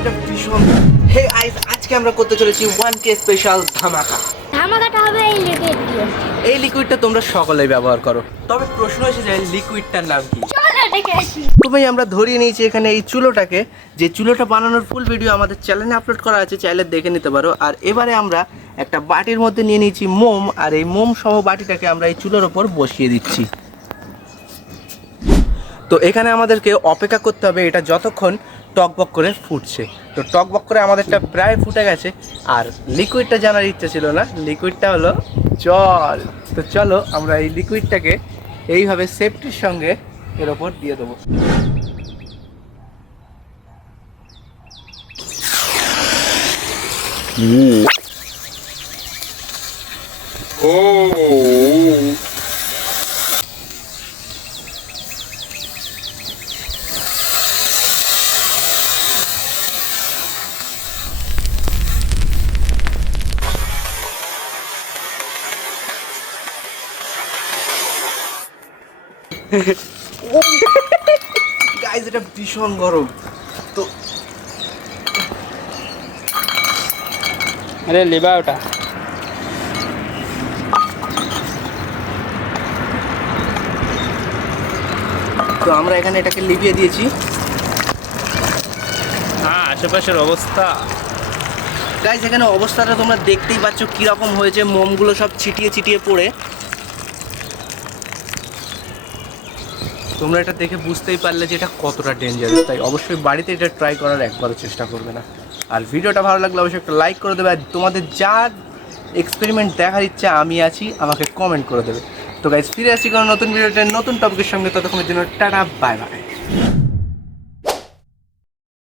এটা ভীষণ। Hey guys আজকে আমরা করতে চলেছি ওয়ান কে স্পেশাল ধামাকা। ধামাকাটা হবে এই লিকুইড দিয়ে। এই লিকুইডটা তোমরা সকলেই ব্যবহার করো। তবে প্রশ্ন এসে যায় লিকুইডটার নাম কি? চলো দেখে। আসি তো ভাই আমরা ধরিয়ে নিয়েছি এখানে এই চুলোটাকে। যে চুলোটা বানানোর ফুল ভিডিও আমাদের চ্যানেলে আপলোড করা আছে চাইলে দেখে নিতে পারো। আর এবারে আমরা একটা বাটির মধ্যে নিয়ে নিয়েছি মোম। আর এই মোম সহ বাটিটাকে আমরা এই চুলোর ওপর বসিয়ে দিচ্ছি। তো এখানে আমাদেরকে অপেক্ষা করতে হবে এটা যতক্ষণ টকবক করে ফুটছে। তো টক টকবক করে আমাদেরটা প্রায় ফুটে গেছে, আর লিকুইডটা জানার ইচ্ছা ছিল না। লিকুইডটা হলো জল। তো চলো আমরা এই লিকুইডটাকে এইভাবে সেফটির সঙ্গে এর ওপর দিয়ে দেবো। গাইজ এটা ভীষণ গরম। তো আরে লিবা ওটা। তো আমরা এখানে এটাকে লিভিয়ে দিয়েছি। হ্যাঁ আশেপাশের অবস্থা। গাইজ এখানে অবস্থাটা তোমরা দেখতেই পাচ্ছ কীরকম হয়েছে। মোমগুলো সব ছিটিয়ে ছিটিয়ে পড়ে। তোমরা এটা দেখে বুঝতেই পারলে যে এটা কতটা ডেঞ্জারাস তাই অবশ্যই বাড়িতে এটা ট্রাই করার একবারও চেষ্টা করবে না। আর ভিডিওটা ভালো লাগলে অবশ্যই একটা লাইক করে দেবে। আর তোমাদের যা এক্সপেরিমেন্ট দেখার ইচ্ছা, আমি আছি, আমাকে কমেন্ট করে দেবে। তো গাইজ ফিরে আসি কোনো নতুন ভিডিওটা নতুন টপিকের সঙ্গে। ততক্ষণের জন্য টাটা বাই বাই